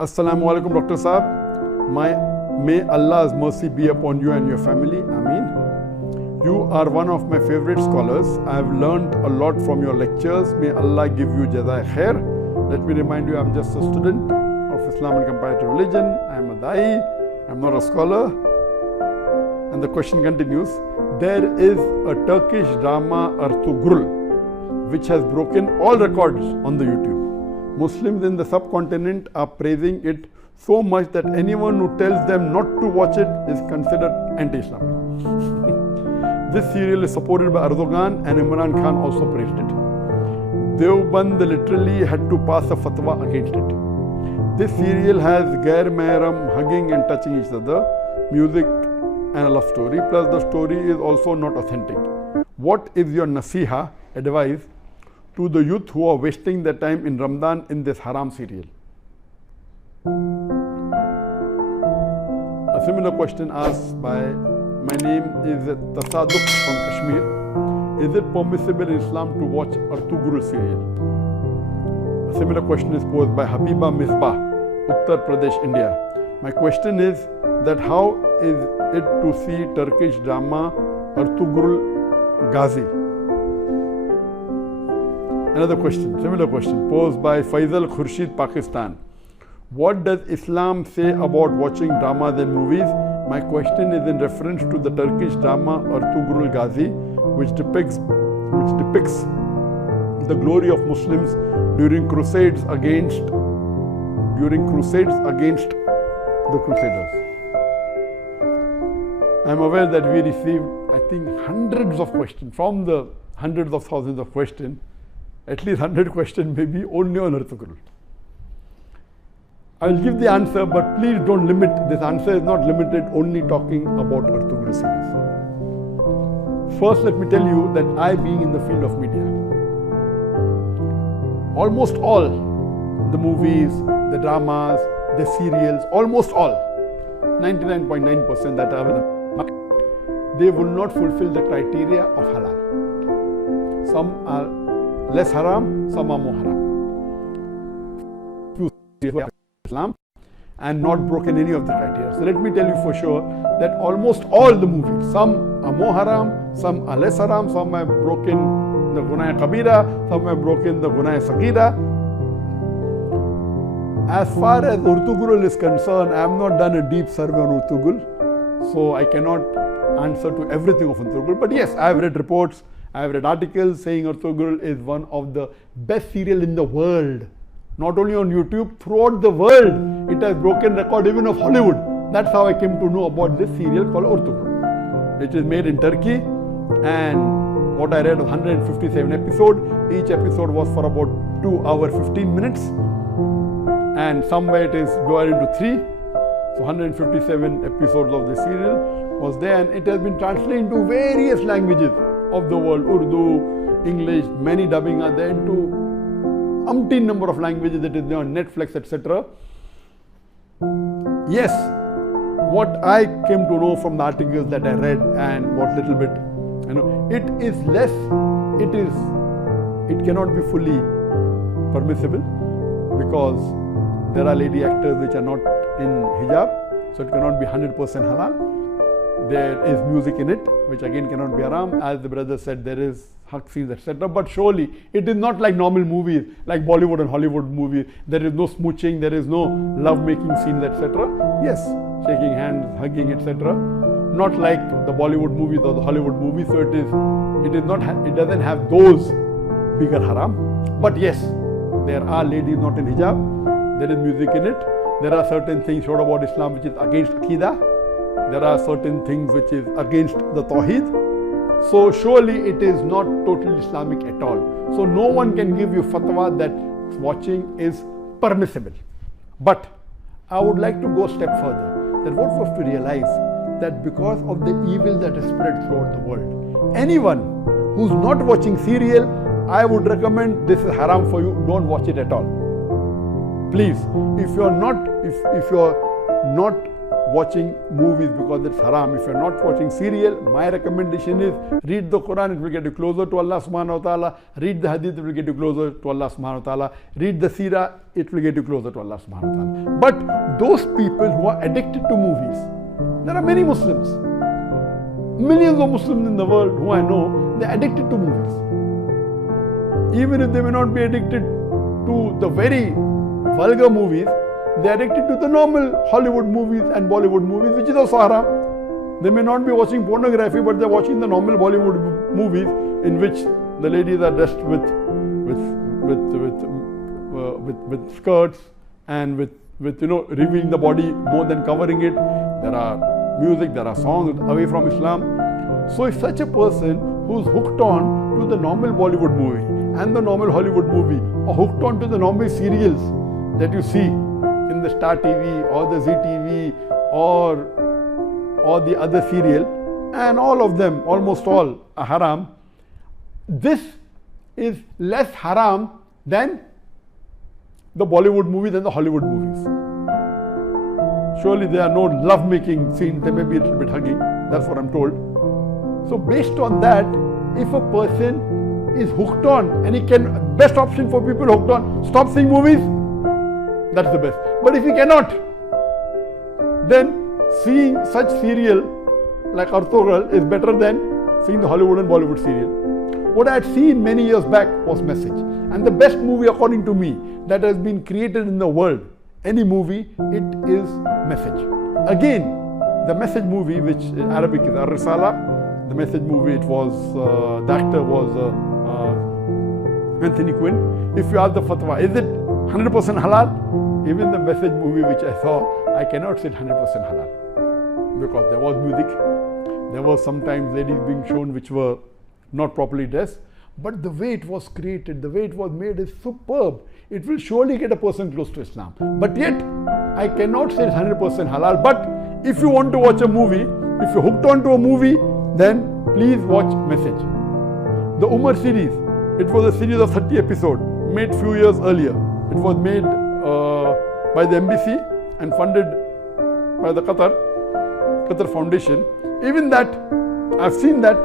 Assalamu alaikum, Dr. Saab. May Allah's mercy be upon you and your family. Ameen. You are one of my favorite scholars. I have learned a lot from your lectures. May Allah give you jazai khair. Let me remind you, I am just a student of Islam and comparative religion. I am a da'i. I am not a scholar. And the question continues. There is a Turkish drama, Ertugrul, which has broken all records on the YouTube. Muslims in the subcontinent are praising it so much that anyone who tells them not to watch it is considered anti-Islamic. This serial is supported by Erdogan, and Imran Khan also praised it. Deoband literally had to pass a fatwa against it. This serial has gair mahram hugging and touching each other, music and a love story, plus the story is also not authentic. What is your nasiha, advice, to the youth who are wasting their time in Ramadan in this haram serial? A similar question asked by, my name is Tasaduq from Kashmir. Is it permissible in Islam to watch Ertugrul serial? A similar question is posed by Habiba Misbah, Uttar Pradesh, India. My question is that how is it to see Turkish drama Ertugrul Ghazi? Another question, similar question, posed by Faisal Khurshid, Pakistan. What does Islam say about watching dramas and movies? My question is in reference to the Turkish drama Ertugrul Ghazi, which depicts the glory of Muslims during crusades against the Crusaders. I am aware that we received, I think, hundreds of questions from the hundreds of thousands of questions. At least 100 questions maybe only on Ertugrul. I will give the answer, but please don't limit. This answer is not limited only talking about Ertugrul series. First, let me tell you that I, being in the field of media, almost all the movies, the dramas, the serials, almost all, 99.9% that are in the market, they will not fulfill the criteria of halal. Some are less haram, some are more haram. Islam and not broken any of the criteria. So let me tell you for sure that almost all the movies, some are more haram, some are less haram, some have broken the gunah kabira, some have broken the gunah sagira. As far as Ertugrul is concerned, I have not done a deep survey on Ertugrul, so I cannot answer to everything of Ertugrul. But yes, I have read reports, I have read articles saying Ertugrul is one of the best serial in the world. Not only on YouTube, throughout the world, it has broken record even of Hollywood. That's how I came to know about this serial called Ertugrul. It is made in Turkey, and what I read was 157 episodes. Each episode was for about 2 hours 15 minutes, and somewhere it is divided into 3. So 157 episodes of the serial was there, and it has been translated into various languages of the world, Urdu, English, many dubbing are there into umpteen number of languages that is there on Netflix, etc. Yes, what I came to know from the articles that I read and what little bit, it is less, it cannot be fully permissible because there are lady actors which are not in hijab, so it cannot be 100% halal. There is music in it, which again cannot be haram. As the brother said, there is hug scenes, etc. But surely, it is not like normal movies, like Bollywood and Hollywood movies. There is no smooching, there is no love-making scenes, etc. Yes, shaking hands, hugging, etc. Not like the Bollywood movies or the Hollywood movies. So it doesn't have those bigger haram. But yes, there are ladies not in hijab. There is music in it. There are certain things showed about Islam which is against Aqidah. There are certain things which is against the Tawheed. So surely it is not totally Islamic at all. So no one can give you fatwa that watching is permissible. But I would like to go a step further. That what we have to realize that because of the evil that is spread throughout the world, anyone who's not watching serial, I would recommend this is haram for you. Don't watch it at all. Please, if you're not watching movies because it's haram. If you're not watching serial, my recommendation is read the Quran, it will get you closer to Allah subhanahu wa ta'ala. Read the hadith, it will get you closer to Allah subhanahu wa ta'ala. Read the seerah, it will get you closer to Allah subhanahu wa ta'ala. But those people who are addicted to movies, there are many Muslims, millions of Muslims in the world who I know, they're addicted to movies. Even if they may not be addicted to the very vulgar movies, they're addicted to the normal Hollywood movies and Bollywood movies, which is also haram. They may not be watching pornography, but they're watching the normal Bollywood movies in which the ladies are dressed with skirts and with revealing the body more than covering it. There are music, there are songs away from Islam. So if such a person who's hooked on to the normal Bollywood movie and the normal Hollywood movie, or hooked on to the normal serials that you see in the Star TV or the ZTV or the other serial, and all of them, almost all, are haram, this is less haram than the Bollywood movies and the Hollywood movies. Surely there are no love-making scenes, there may be a little bit hugging, that's what I'm told. So based on that, if a person is hooked on, and he can, best option for people hooked on, stop seeing movies, that's the best. But if he cannot, then seeing such serial like Ertugrul is better than seeing the Hollywood and Bollywood serial. What I had seen many years back was Message. And the best movie according to me that has been created in the world, any movie, it is Message. Again, the Message movie, which in Arabic is Ar-Risala, the Message movie, it was, the actor was Anthony Quinn. If you ask the fatwa, is it 100% halal? Even the Message movie which I saw, I cannot say 100% halal. Because there was music, there was sometimes ladies being shown which were not properly dressed. But the way it was created, the way it was made is superb. It will surely get a person close to Islam. But yet, I cannot say it's 100% halal. But if you want to watch a movie, if you're hooked on to a movie, then please watch Message. The Umar series, it was a series of 30 episodes, made few years earlier. It was made by the embassy and funded by the Qatar Foundation. Even that, I've seen that,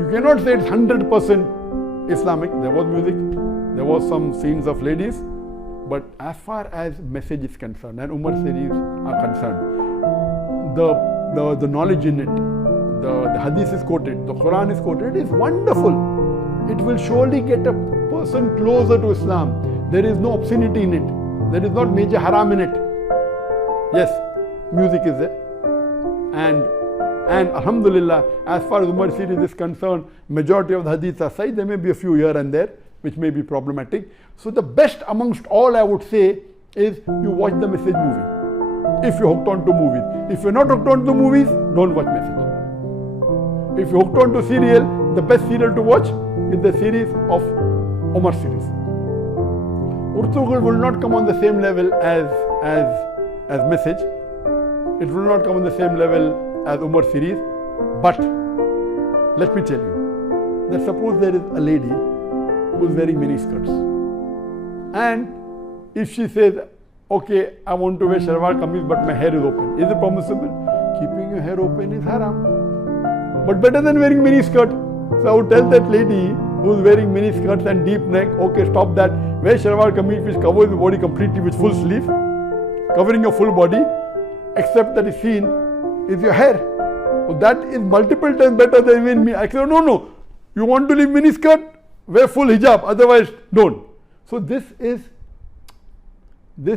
you cannot say it's 100% Islamic. There was music, there was some scenes of ladies, but as far as Message is concerned and Umar series are concerned, the knowledge in it, the hadith is quoted, the Quran is quoted, it is wonderful. It will surely get a person closer to Islam. There is no obscenity in it. There is not major haram in it. Yes, music is there. And alhamdulillah, as far as Umar series is concerned, majority of the hadiths are sahih. There may be a few here and there which may be problematic. So the best amongst all, I would say, is you watch the Message movie. If you're hooked on to movies. If you're not hooked on to movies, don't watch Message. If you're hooked on to serial, the best serial to watch is the series of Umar series. Ertugrul will not come on the same level as Message. It will not come on the same level as Umar series. But let me tell you that suppose there is a lady who is wearing mini skirts, and if she says, okay, I want to wear shalwar kameez but my hair is open, is it permissible? Keeping your hair open is haram, but better than wearing mini skirt. So I would tell that lady who is wearing mini skirts and deep neck, okay, stop that, wear shalwar kameez which covers the body completely with full sleeve, covering your full body, except that is seen is your hair. So that is multiple times better than wearing me. I say, no, you want to leave mini skirt, wear full hijab, otherwise don't. So this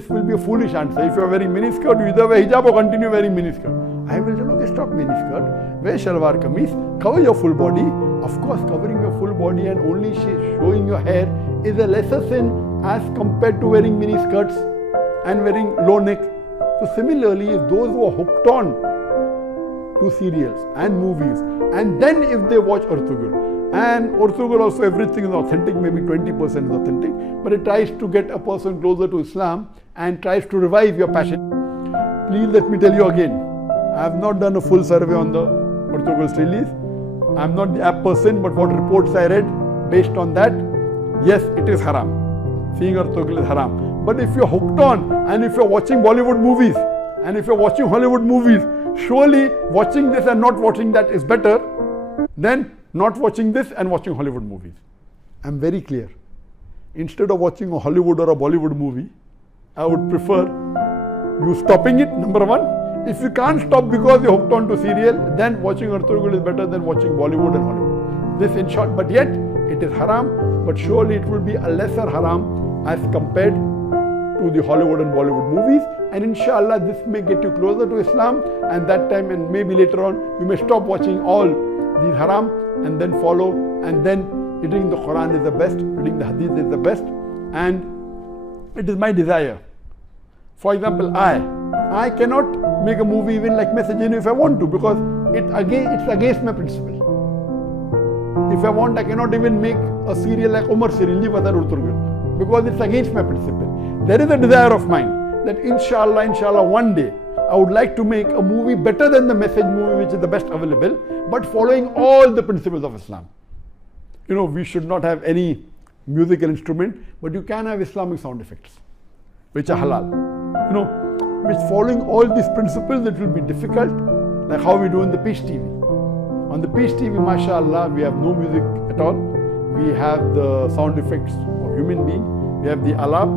will be a foolish answer. If you are wearing mini skirt, you either wear hijab or continue wearing mini skirt. I will tell, okay, stop mini skirt, wear shalwar kameez, cover your full body. Of course, covering your full body and only showing your hair is a lesser sin as compared to wearing mini skirts and wearing low neck. So similarly, if those who are hooked on to serials and movies, and then if they watch Ertugrul, and Ertugrul also everything is authentic, maybe 20% is authentic, but it tries to get a person closer to Islam and tries to revive your passion. Please let me tell you again, I have not done a full survey on the Ertugrul release. I am not the app person, but what reports I read, based on that, yes, it is haram. Seeing Ertugrul is haram. But if you're hooked on and if you're watching Bollywood movies, And if you're watching Hollywood movies, surely watching this and not watching that is better than not watching this and watching Hollywood movies. I'm very clear. Instead of watching a Hollywood or a Bollywood movie, I would prefer you stopping it, number one. If you can't stop because you're hooked on to serial, then watching Ertugrul is better than watching Bollywood and Hollywood. This in short, but yet it is haram, but surely it will be a lesser haram as compared to the Hollywood and Bollywood movies. And inshallah this may get you closer to Islam, and that time and maybe later on you may stop watching all these haram and then follow, and then reading the Quran is the best, reading the Hadith is the best. And it is my desire. For example, I cannot make a movie even like Message if I want to, because it's against my principle. If I want, I cannot even make a serial like Umar serial, Ertugrul, because it's against my principle. There is a desire of mine that inshallah one day I would like to make a movie better than the Message movie, which is the best available, but following all the principles of Islam. You know, we should not have any musical instrument, but you can have Islamic sound effects, which are halal. You know, which following all these principles, it will be difficult, like how we do in the Peace TV. On the Peace TV, mashallah, we have no music at all. We have the sound effects of human being. We have the alab,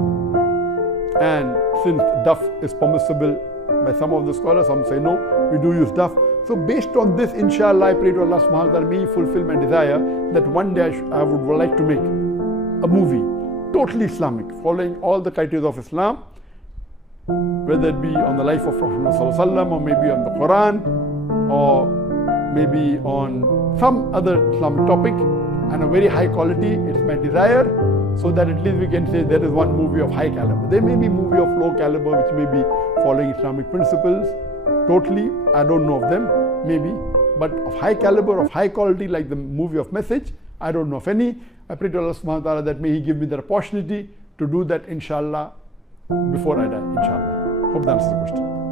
and since duff is permissible by some of the scholars, some say no, we do use duff. So based on this, inshallah, I pray to Allah subhanahu wa ta'ala, may He fulfill my desire that one day I would like to make a movie totally Islamic, following all the criteria of Islam, whether it be on the life of Prophet Muhammad or maybe on the Quran, or maybe on some other Islamic topic, and a very high quality. It's my desire, so that at least we can say there is one movie of high caliber. There may be movie of low caliber which may be following Islamic principles totally, I don't know of them, maybe, but of high caliber, of high quality, like the movie of Message, I don't know of any. I pray to Allah subhanahu wa ta'ala that may He give me the opportunity to do that, inshallah, before I die, inshallah. Hope that answers the question.